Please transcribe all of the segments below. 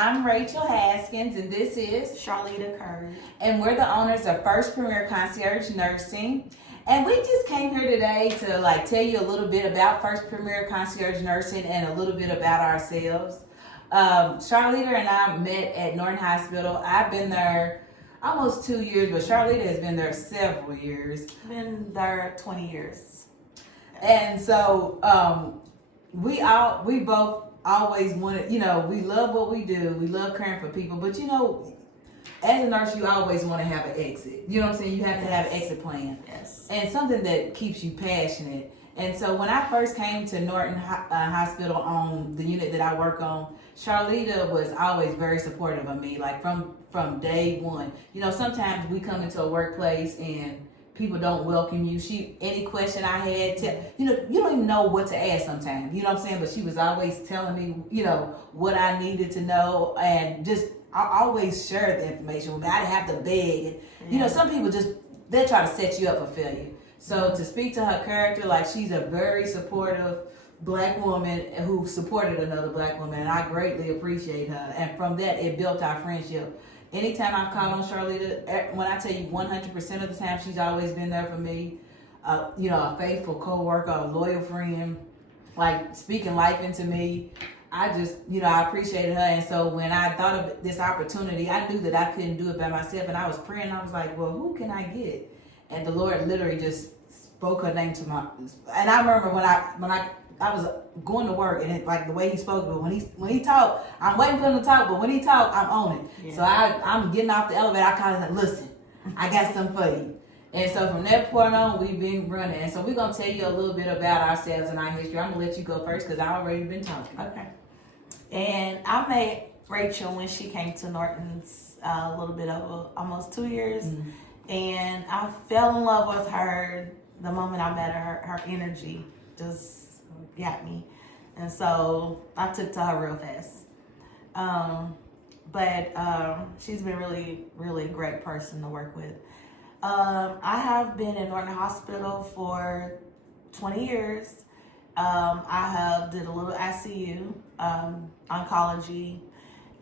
I'm Rachel Haskins, and this is Charlita Curd. And we're the owners of First Premier Concierge Nursing. And we just came here today to tell you a little bit about First Premier Concierge Nursing and a little bit about ourselves. Charlita and I met at Norton Hospital. I've been there almost 2 years, but Charlita has been there several years. Been there 20 years. And so we both always wanted, we love what we do. We love caring for people, but as a nurse, you always want to have an exit. You know what I'm saying? You have to have an exit plan. Yes. And something that keeps you passionate. And so when I first came to Norton Hospital on the unit that I work on, Charlita was always very supportive of me, like from day one. Sometimes we come into a workplace and people don't welcome you. Any question I had, you don't even know what to ask sometimes. You know what I'm saying? But she was always telling me, what I needed to know, and I always share the information with me. I didn't have to beg. And, some people they'll try to set you up for failure. So to speak to her character, she's a very supportive Black woman who supported another Black woman, and I greatly appreciate her. And from that, it built our friendship. Anytime I've called on Charlita, when I tell you 100% of the time, she's always been there for me. A faithful co-worker, a loyal friend, speaking life into me. I just, I appreciated her. And so when I thought of this opportunity, I knew that I couldn't do it by myself. And I was praying. I was like, well, who can I get? And the Lord literally just spoke her name to my. And I remember when I was going to work, and the way he spoke, but when he talked, I'm waiting for him to talk. But when he talked, I'm on it. Yeah. So I'm getting off the elevator. I kind of like, listen, I got something for you. And so from that point on, we've been running. And so we're gonna tell you a little bit about ourselves and our history. I'm gonna let you go first because I already been talking. Okay. And I met Rachel when she came to Norton's a little bit over almost 2 years. Mm-hmm. And I fell in love with her the moment I met her. Her energy just got me. And so I took to her real fast. But she's been really, really a great person to work with. I have been in Norton Hospital for 20 years. I have did a little ICU, oncology.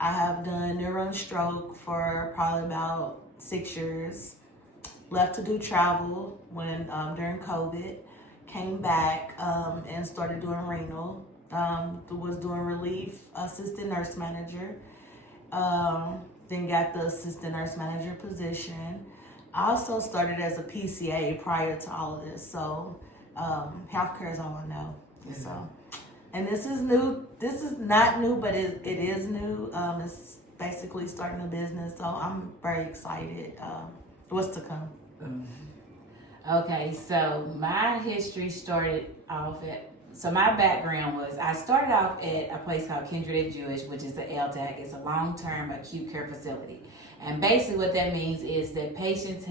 I have done neuro and stroke for probably about 6 years. Left to do travel when during COVID. Came back and started doing renal. Was doing relief assistant nurse manager. Then got the assistant nurse manager position. I also started as a PCA prior to all of this. So healthcare is all I know. Mm-hmm. So, and this is new. This is not new, but it is new. It's basically starting a business. So I'm very excited. What's to come? Okay, so my history started off so my background was, I started off at a place called Kindred Jewish, which is the LTAC. It's a long-term acute care facility. And basically what that means is that patients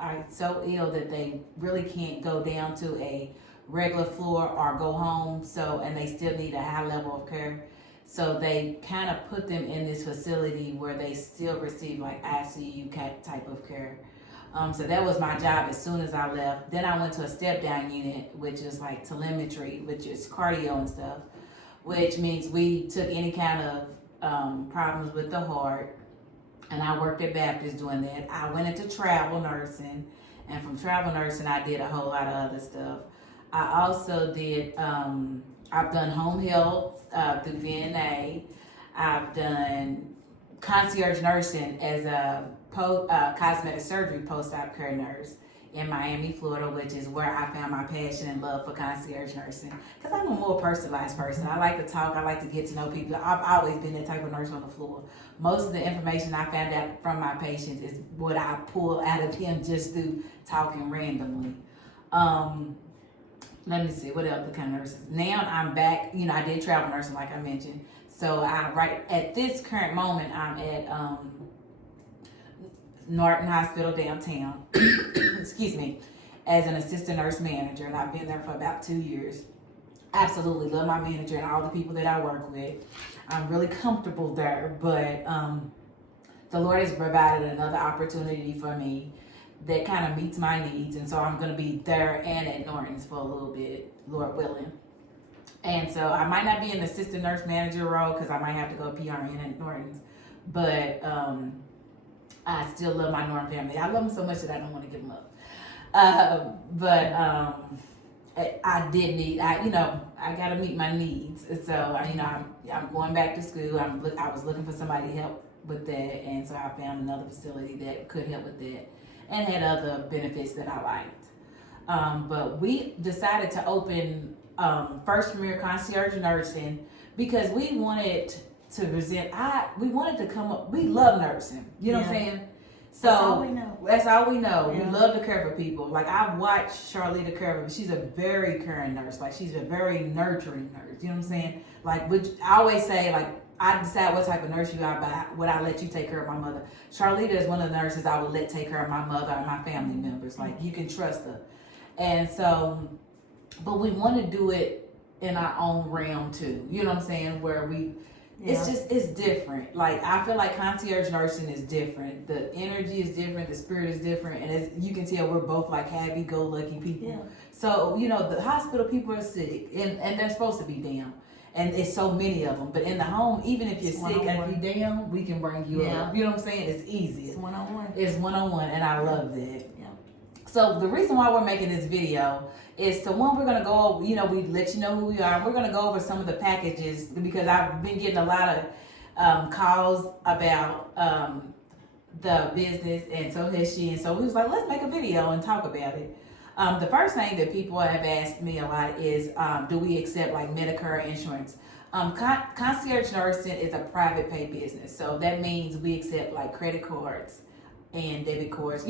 are so ill that they really can't go down to a regular floor or go home, and they still need a high level of care. So they kind of put them in this facility where they still receive ICU type of care. So that was my job as soon as I left. Then I went to a step-down unit, which is telemetry, which is cardio and stuff, which means we took any kind of problems with the heart, and I worked at Baptist doing that. I went into travel nursing, and from travel nursing, I did a whole lot of other stuff. I also did, I've done home health through VNA. I've done concierge nursing as a cosmetic surgery post-op care nurse in Miami, Florida, which is where I found my passion and love for concierge nursing. Because I'm a more personalized person. I like to talk. I like to get to know people. I've always been that type of nurse on the floor. Most of the information I found out from my patients is what I pull out of them just through talking randomly. Let me see, what else kind of nurses? Now I'm back, I did travel nursing like I mentioned. So right at this current moment, I'm at Norton Hospital downtown, excuse me, as an assistant nurse manager, and I've been there for about 2 years. Absolutely love my manager and all the people that I work with. I'm really comfortable there, but the Lord has provided another opportunity for me that kind of meets my needs, and so I'm going to be there and at Norton's for a little bit, Lord willing. And so I might not be an assistant nurse manager role because I might have to go PRN at Norton's, but I still love my Norton family. I love them so much that I don't want to give them up. I did need, I got to meet my needs. So, I'm going back to school. I was looking for somebody to help with that. And so I found another facility that could help with that and had other benefits that I liked. But we decided to open First Premier Concierge Nursing because we wanted to we wanted to come up, we love nursing. You know what I'm saying? So that's all we know. That's all we know. Yeah. We love to care for people. Like I've watched Charlita care for, she's a very caring nurse. Like she's a very nurturing nurse. You know what I'm saying? Like I always say, like I decide what type of nurse you are by would I let you take care of my mother. Charlita is one of the nurses I would let take care of my mother and my family members. Like you can trust her. And so, but we want to do it in our own realm too. You know what I'm saying? Where it's different. Like I feel like concierge nursing is different. The energy is different. The spirit is different. And as you can tell, we're both like happy-go-lucky people. Yeah. So, the hospital people are sick and they're supposed to be down. And it's so many of them. But in the home, even if you're sick and if you're down, we can bring you up. You know what I'm saying? It's easy. It's one-on-one. It's one-on-one and I love that. Yeah. So the reason why we're making this video is we're going to go over, we let you know who we are. We're going to go over some of the packages because I've been getting a lot of calls about the business and so has she. And so we was like, let's make a video and talk about it. The first thing that people have asked me a lot is, do we accept like Medicare insurance? Concierge nursing is a private pay business. So that means we accept like credit cards and debit cards,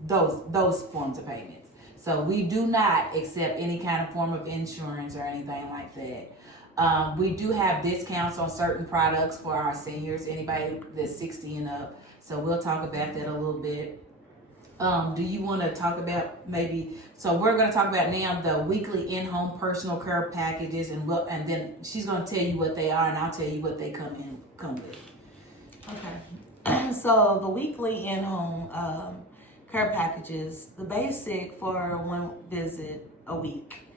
those forms of payments. So we do not accept any kind of form of insurance or anything like that. We do have discounts on certain products for our seniors, anybody that's 60 and up. So we'll talk about that a little bit. Do you want to talk about so we're going to talk about now the weekly in-home personal care packages and then she's going to tell you what they are and I'll tell you what they come with. Okay. So the weekly in-home care packages, the basic for one visit a week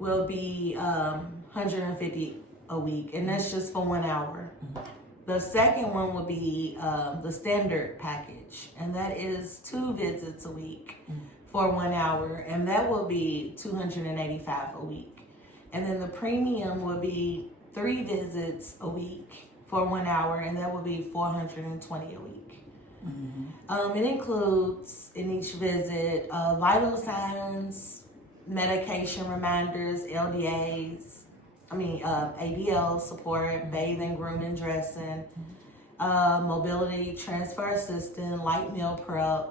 will be $150 a week, and that's just for 1 hour. Mm-hmm. The second one will be the standard package, and that is 2 visits a week for 1 hour, and that will be $285 a week. And then the premium will be 3 visits a week for 1 hour, and that will be $420 a week. Mm-hmm. It includes in each visit vital signs, medication reminders, ADL support, bathing, grooming, dressing, mobility transfer assistance, light meal prep,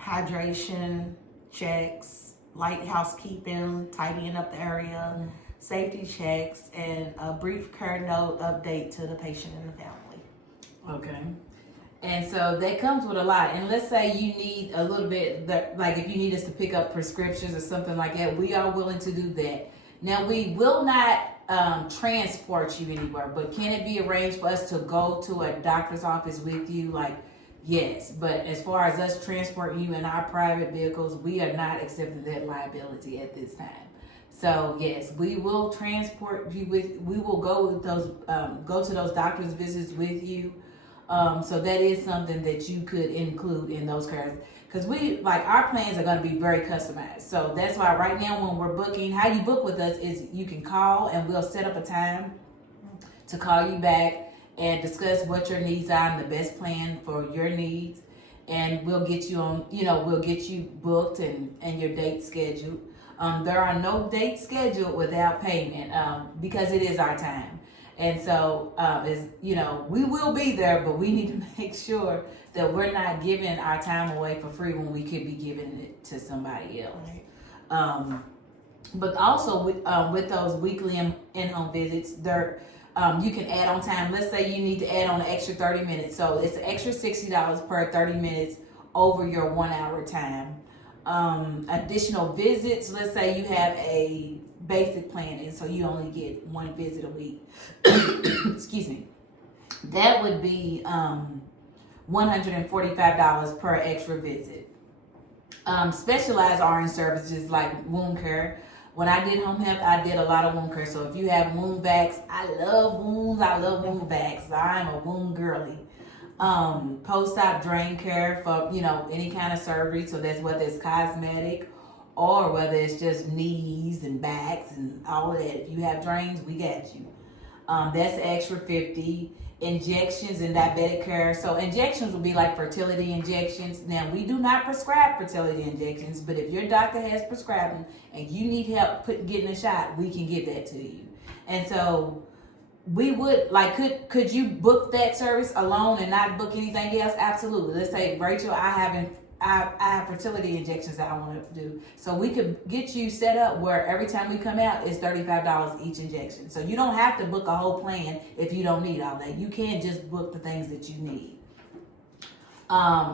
hydration checks, light housekeeping, tidying up the area, safety checks, and a brief care note update to the patient and the family. Okay. And so that comes with a lot. And let's say you need a little bit, like if you need us to pick up prescriptions or something like that, we are willing to do that. Now, we will not transport you anywhere, but can it be arranged for us to go to a doctor's office with you? Like, yes. But as far as us transporting you in our private vehicles, we are not accepting that liability at this time. So yes, we will transport you we will go with go to those doctor's visits with you. So that is something that you could include in those cars. Because our plans are going to be very customized. So that's why right now when we're booking, how you book with us is you can call and we'll set up a time to call you back and discuss what your needs are and the best plan for your needs. And we'll get you on, we'll get you booked and your date scheduled. There are no dates scheduled without payment because it is our time. And so, we will be there, but we need to make sure that we're not giving our time away for free when we could be giving it to somebody else. Right. But also with those weekly in-home visits, you can add on time. Let's say you need to add on an extra 30 minutes. So it's an extra $60 per 30 minutes over your 1 hour time. Additional visits, let's say you have a basic plan and so you only get 1 visit a week. Excuse me. That would be $145 per extra visit. Specialized RN services like wound care, When I did home health, I did a lot of wound care. So if you have wound vacs, I love wounds. I love wound vacs. I'm a wound girly. Post-op drain care for, any kind of surgery. So that's whether it's cosmetic or whether it's just knees and backs and all of that. If you have drains, we got you. That's extra 50. Injections and diabetic care. So injections will be like fertility injections. Now, we do not prescribe fertility injections, but if your doctor has prescribed them and you need help getting a shot, we can give that to you. And so we would could you book that service alone and not book anything else? Absolutely. Let's say, Rachel, I have fertility injections that I want to do. So we could get you set up where every time we come out, it's $35 each injection. So you don't have to book a whole plan if you don't need all that. You can just book the things that you need.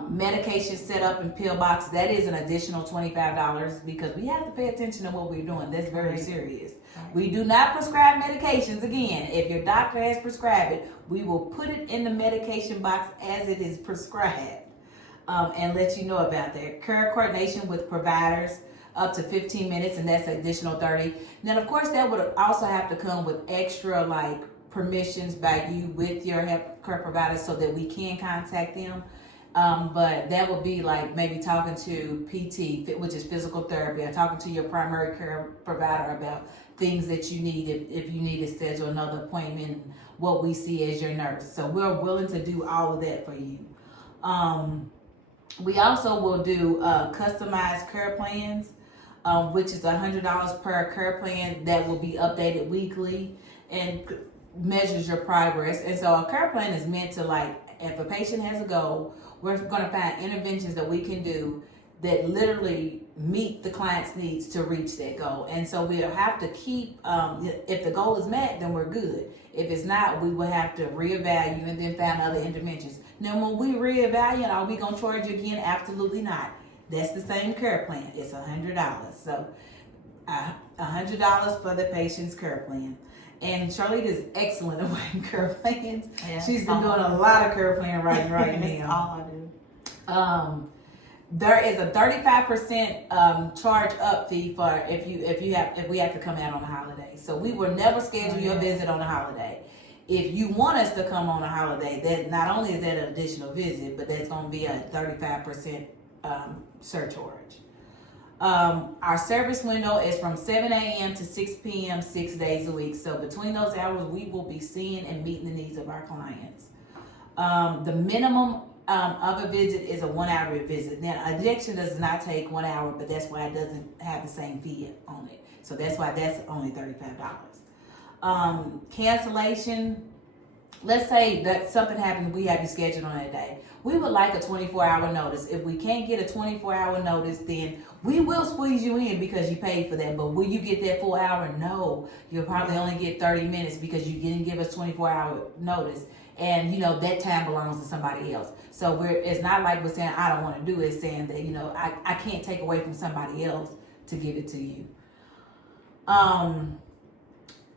Medication set up and pill box, that is an additional $25 because we have to pay attention to what we're doing. That's very serious. We do not prescribe medications. Again, if your doctor has prescribed it, we will put it in the medication box as it is prescribed. And let you know about that. Care coordination with providers up to 15 minutes, and that's additional 30. Then, of course, that would also have to come with extra permissions by you with your health care providers so that we can contact them. But that would be maybe talking to PT, which is physical therapy, or talking to your primary care provider about things that you need if you need to schedule another appointment, what we see as your nurse. So we're willing to do all of that for you. We also will do customized care plans, which is $100 per care plan that will be updated weekly and measures your progress. And so a care plan is meant to if a patient has a goal, we're going to find interventions that we can do that literally meet the client's needs to reach that goal. And so we'll have to keep, if the goal is met, then we're good. If it's not, we will have to reevaluate and then find other interventions. Now, when we reevaluate, are we going to charge you again? Absolutely not. That's the same care plan. It's $100. So $100 for the patient's care plan. And Charlotte is excellent at writing care plans. Yeah, she's been doing a lot of care plan writing right now. That's all I do. There is a 35% charge up fee for if we have to come out on a holiday. So we will never schedule your visit on a holiday. If you want us to come on a holiday, that not only is that an additional visit, but that's going to be a 35% surcharge. Our service window is from 7 a.m. to 6 p.m. 6 days a week. So between those hours, we will be seeing and meeting the needs of our clients. The minimum of a visit is a 1 hour visit. Now, injection does not take 1 hour, but that's why it doesn't have the same fee on it. So that's why that's only $35. Cancellation, let's say that something happened, we have you scheduled on that day. We would like a 24-hour notice. If we can't get a 24-hour notice, then we will squeeze you in because you paid for that. But will you get that full hour? No. You'll probably only get 30 minutes because you didn't give us 24-hour notice. And, that time belongs to somebody else. So it's not like we're saying, I don't want to do it. It's saying that, I can't take away from somebody else to give it to you.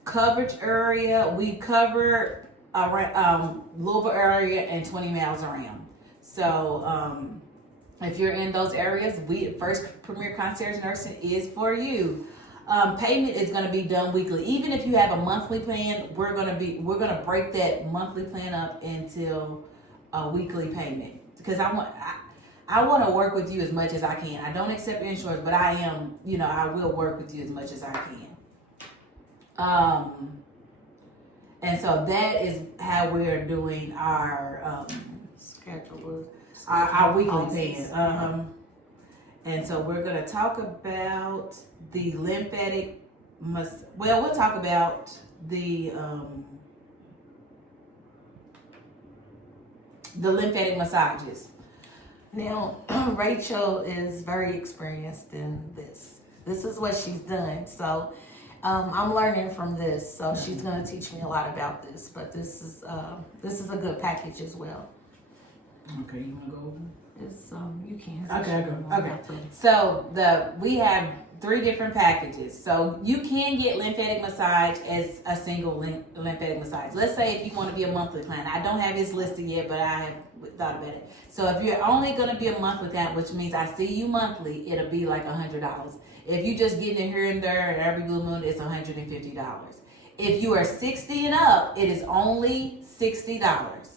Coverage area, we cover Louisville area and 20 miles around. So if you're in those areas, First Premier Concierge Nursing is for you. Payment is going to be done weekly. Even if you have a monthly plan, we're going to break that monthly plan up into a weekly payment because I want to work with you as much as I can. I don't accept insurance, but I will work with you as much as I can. And so that is how we're doing our schedule, our weekly payment. And so we're going to talk about the lymphatic, we'll talk about the lymphatic massages. Now, Rachel is very experienced in this. This is what she's done. So I'm learning from this. So she's going to teach me a lot about this. But this is a good package as well. Okay, you want to go over? It's you can. Okay. So we have 3 different packages. So you can get lymphatic massage as a single lymphatic massage. Let's say if you want to be a monthly client. I don't have this listed yet, but I have thought about it. So if you're only going to be a monthly client, which means I see you monthly, it'll be like $100. If you just getting it here and there and every blue moon, it's $150. If you are 60 and up, it is only $60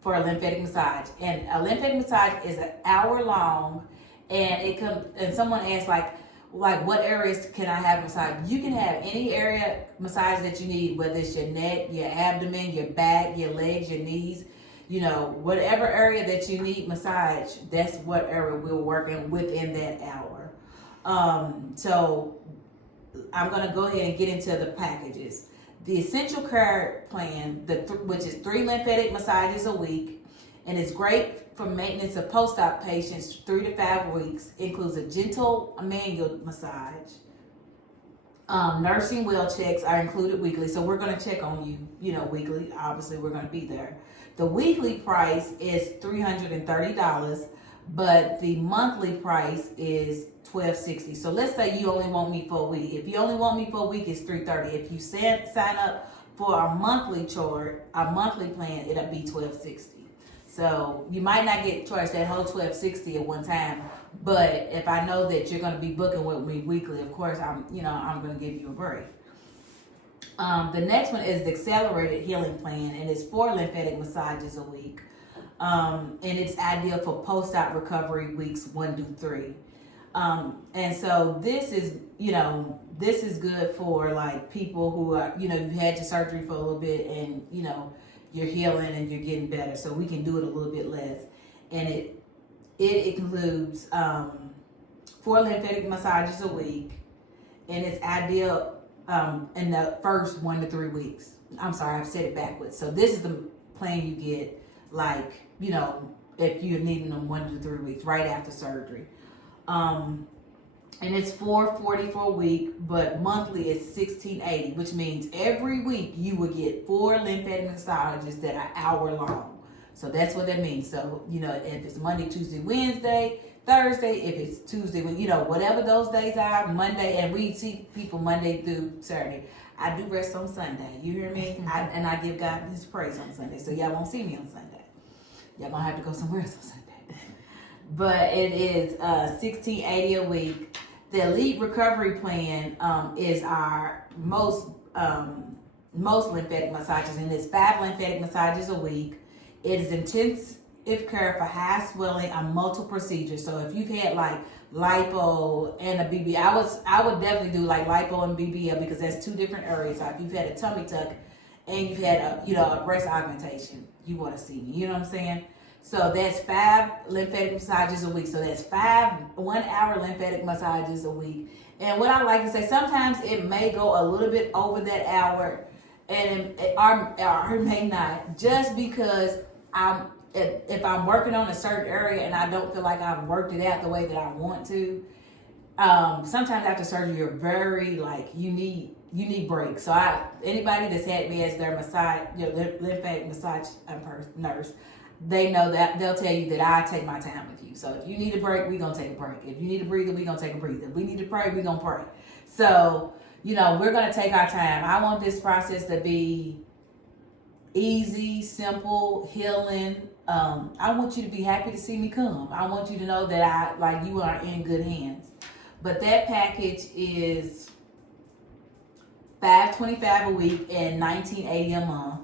for a lymphatic massage. And a lymphatic massage is an hour long, and it comes. And someone asked like what areas can I have massage? You can have any area massage that you need, whether it's your neck, your abdomen, your back, your legs, your knees. Whatever area that you need massage, that's what area we're working within that hour. So I'm gonna go ahead and get into the packages. The Essential Care Plan, which is 3 lymphatic massages a week, and it's great for maintenance of post-op patients 3 to 5 weeks, includes a gentle manual massage. Nursing well checks are included weekly, so we're going to check on you, weekly. Obviously, we're going to be there. The weekly price is $330, but the monthly price is $1,260. So let's say you only want me for a week. If you only want me for a week, it's $330. If you sign up for a monthly plan, it'll be $1,260. So you might not get charged that whole $1,260 at one time, but if I know that you're going to be booking with me weekly, of course I'm going to give you a break. The next one is the Accelerated Healing Plan, and it's 4 lymphatic massages a week, and it's ideal for post-op recovery weeks 1 through 3. And so this is good for like people who are, you've had your surgery for a little bit, and you're healing and you're getting better, so we can do it a little bit less. And it includes 4 lymphatic massages a week, and it's ideal in the first 1 to 3 weeks. I'm sorry, I've said it backwards. So this is the plan you get, if you're needing them 1 to 3 weeks right after surgery. And it's $440 for a week, but monthly is $1,680, which means every week you will get 4 lymphatic massages that are hour long. So that's what that means. So, if it's Monday, Tuesday, Wednesday, Thursday, if it's Tuesday, whatever those days are, Monday, and we see people Monday through Saturday. I do rest on Sunday. You hear me? And I give God His praise on Sunday. So y'all won't see me on Sunday. Y'all gonna have to go somewhere else on Sunday. But it is $1,680 a week. The Elite Recovery Plan is our most lymphatic massages, and it's 5 lymphatic massages a week. It is intensive care for high swelling and multiple procedures. So if you've had like lipo and a BBL, I would definitely do like lipo and BBL, because that's 2 different areas. So if you've had a tummy tuck and you've had a breast augmentation, you want to see me. You know what I'm saying? So that's 5 lymphatic massages a week. So that's 5 1-hour lymphatic massages a week. And what I like to say, sometimes it may go a little bit over that hour, and it may not, just because if I'm working on a certain area and I don't feel like I've worked it out the way that I want to. Sometimes after surgery, you're very you need breaks. So anybody that's had me as their lymphatic massage nurse, they know that they'll tell you that I take my time with you. So if you need a break, we're going to take a break. If you need a breather, we're going to take a breather. If we need to pray, we're going to pray. So, we're going to take our time. I want this process to be easy, simple, healing. I want you to be happy to see me come. I want you to know that you are in good hands. But that package is $525 a week and $1980 a month.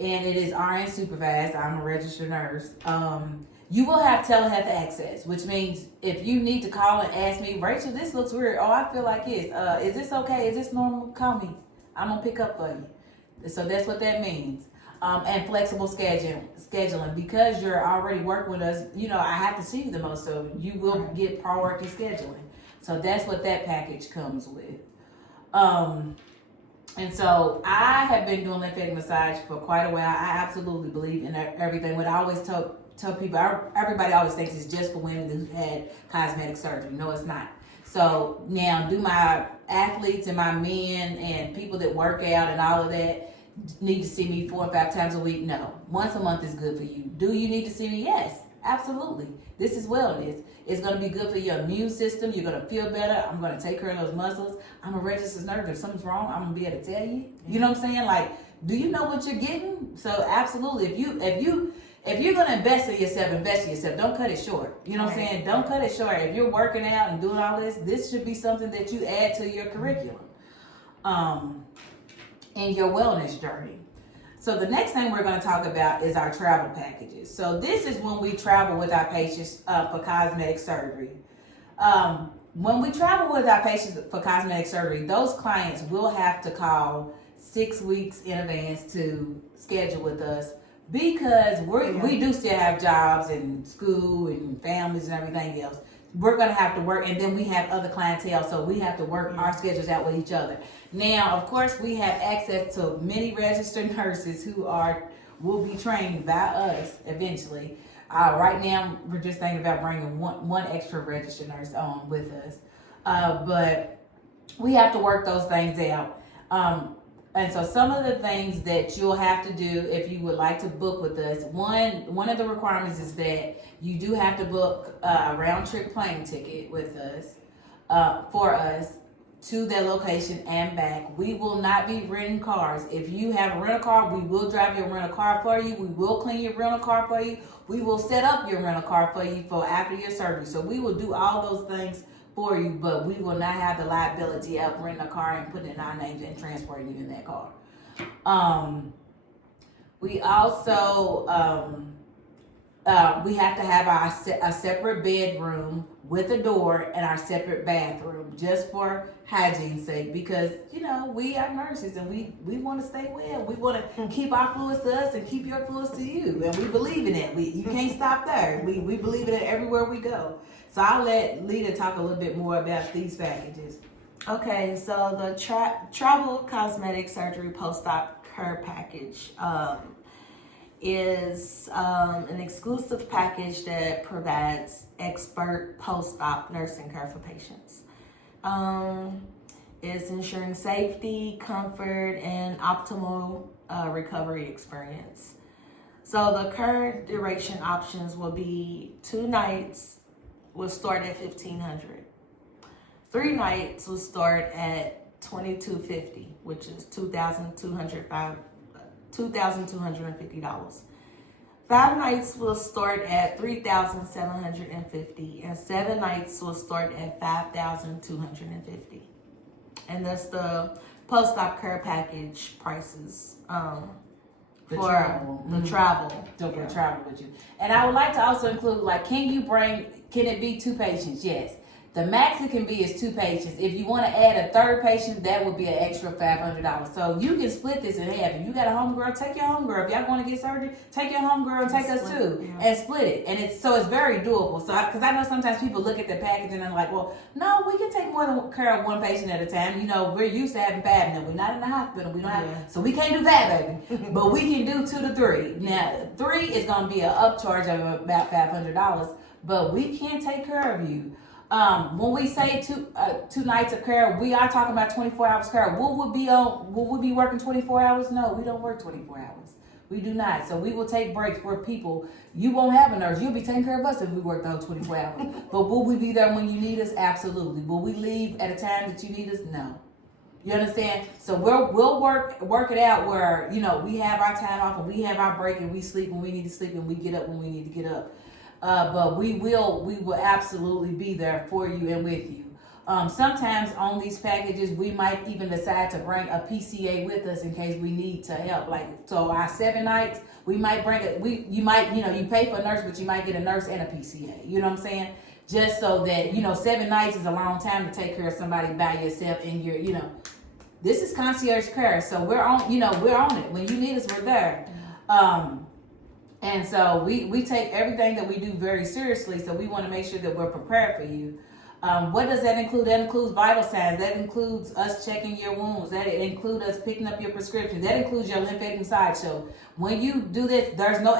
And it is RN supervised. I'm a registered nurse. You will have telehealth access, which means if you need to call and ask me, Rachel, this looks weird. Oh, I feel like this. Is this okay? Is this normal? Call me. I'm going to pick up for you. So that's what that means. And flexible scheduling. Because you're already working with us, I have to see you the most. So you will get priority scheduling. So that's what that package comes with. And so I have been doing lymphatic massage for quite a while. I absolutely believe in everything. What I always tell people, everybody always thinks it's just for women who had cosmetic surgery. No, it's not. So now, do my athletes and my men and people that work out and all of that need to see me 4 or 5 times a week? No. Once a month is good for you. Do you need to see me? Yes, absolutely. This is wellness. It's going to be good for your immune system. You're going to feel better. I'm going to take care of those muscles. I'm a registered nurse. If something's wrong, I'm going to be able to tell you. You know what I'm saying? Do you know what you're getting? So absolutely. If you if you're gonna invest in yourself. Don't cut it short. You know what I'm saying? Don't cut it short. If you're working out and doing all this should be something that you add to your curriculum, in your wellness journey. So the next thing we're going to talk about is our travel packages. So this is when we travel with our patients for cosmetic surgery. When we travel with our patients for cosmetic surgery, those clients will have to call 6 weeks in advance to schedule with us, because we do still have jobs and school and families and everything else. We're going to have to work, and then we have other clientele, so we have to work our schedules out with each other. Now, of course, we have access to many registered nurses who will be trained by us eventually. Right now, we're just thinking about bringing one extra registered nurse on with us. But we have to work those things out. And so some of the things that you'll have to do if you would like to book with us, one of the requirements is that you do have to book a round trip plane ticket with us, for us, to their location and back. We will not be renting cars. If you have a rental car, we will drive your rental car for you. We will clean your rental car for you. We will set up your rental car for you for after your surgery. So we will do all those things for you, but we will not have the liability of renting a car and putting it in our names and transporting you in that car. We also we have to have a separate bedroom with a door and our separate bathroom, just for hygiene's sake, because we are nurses and we want to stay well. We want to keep our fluids to us and keep your fluids to you, and we believe in it. You can't stop there. We believe in it everywhere we go. So I'll let Lita talk a little bit more about these packages. Okay, so the travel cosmetic surgery post-op care package is an exclusive package that provides expert post-op nursing care for patients. It's ensuring safety, comfort, and optimal recovery experience. So the care duration options will be 2 nights will start at $1,500. 3 nights will start at $2,250, which is $2,250. 5 nights will start at $3,750, and 7 nights will start at $5,250. And that's the post-op care package prices. The for travel. the travel. So for travel with you. And I would like to also include, can it be 2 patients? Yes. The max it can be is 2 patients. If you want to add a 3rd patient, that would be an extra $500. So you can split this in half. If you got a homegirl, take your homegirl. If y'all want to get surgery, take your homegirl and take us too, and split it. And it's very doable. So because I know sometimes people look at the package and they're like, well, no, we can take more than care of 1 patient at a time. We're used to having 5 now. We're not in the hospital. We don't have, so we can't do 5, baby. But we can do 2 to 3. Now 3 is going to be an upcharge of about $500, but we can take care of you. When we say 2 nights of care, we are talking about 24 hours care. Will we be working 24 hours? No, we don't work 24 hours. We do not. So we will take breaks where you won't have a nurse. You'll be taking care of us if we work those 24 hours. But will we be there when you need us? Absolutely. Will we leave at a time that you need us? No. You understand? So we'll work it out where, we have our time off and we have our break and we sleep when we need to sleep and we get up when we need to get up. But we will absolutely be there for you and with you. Sometimes on these packages, we might even decide to bring a PCA with us in case we need to help. So our 7 nights, we might bring it. You pay for a nurse, but you might get a nurse and a PCA. You know what I'm saying? Just so that 7 nights is a long time to take care of somebody by yourself, and this is concierge care, so we're on it. When you need us, we're there. And so we take everything that we do very seriously, so we want to make sure that we're prepared for you. What does that include? That includes vital signs. That includes us checking your wounds. That includes us picking up your prescription. That includes your lymphatic massage. So when you do this, there's no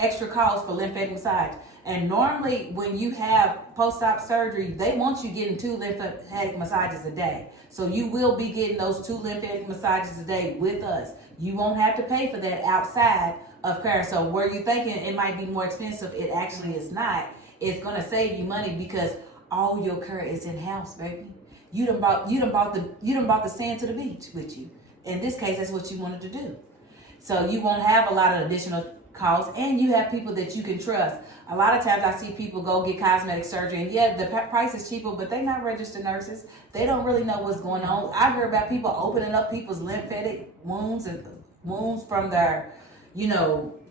extra cost for lymphatic massage. And normally when you have post-op surgery, they want you getting 2 lymphatic massages a day. So you will be getting those 2 lymphatic massages a day with us. You won't have to pay for that outside of care. So where you're thinking it might be more expensive, it actually is not. It's gonna save you money because all your care is in house, baby. You done brought the sand to the beach with you. In this case, that's what you wanted to do. So you won't have a lot of additional cost, and you have people that you can trust. A lot of times I see people go get cosmetic surgery, and yeah, the price is cheaper, but they're not registered nurses. They don't really know what's going on. I heard about people opening up people's lymphatic wounds and wounds from their,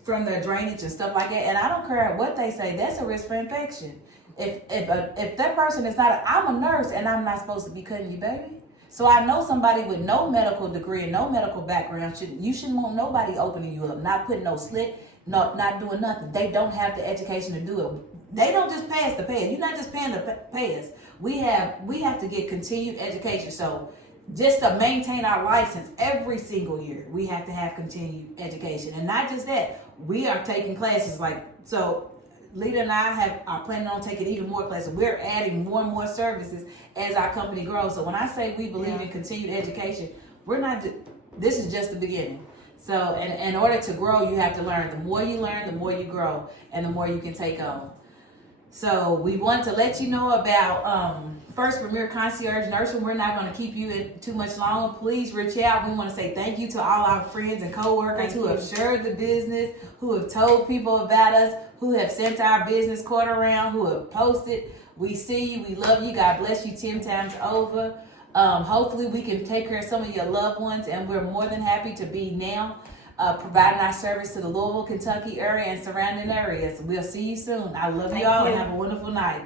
from their drainage and stuff like that. And I don't care what they say, that's a risk for infection. If that person is not, I'm a nurse and I'm not supposed to be cutting you, baby. So I know somebody with no medical degree and no medical background you shouldn't want nobody opening you up, not putting no slit, not doing nothing. They don't have the education to do it. They don't just pass the pay. You're not just paying to pay us. We have to get continued education. So just to maintain our license every single year, we have to have continued education. And not just that, we are taking classes so Lita and I are planning on taking even more classes. We're adding more and more services as our company grows. So when I say we believe in continued education, this is just the beginning. So in order to grow, you have to learn. The more you learn, the more you grow, and the more you can take on. So we want to let you know about First Premier Concierge Nursing. We're not going to keep you in too much longer. Please reach out. We want to say thank you to all our friends and co-workers who have shared the business, who have told people about us, who have sent our business card around, who have posted. We see you. We love you. God bless you 10 times over. Hopefully we can take care of some of your loved ones, and we're more than happy to be now providing our service to the Louisville, Kentucky area and surrounding areas. We'll see you soon. I love you all and have a wonderful night.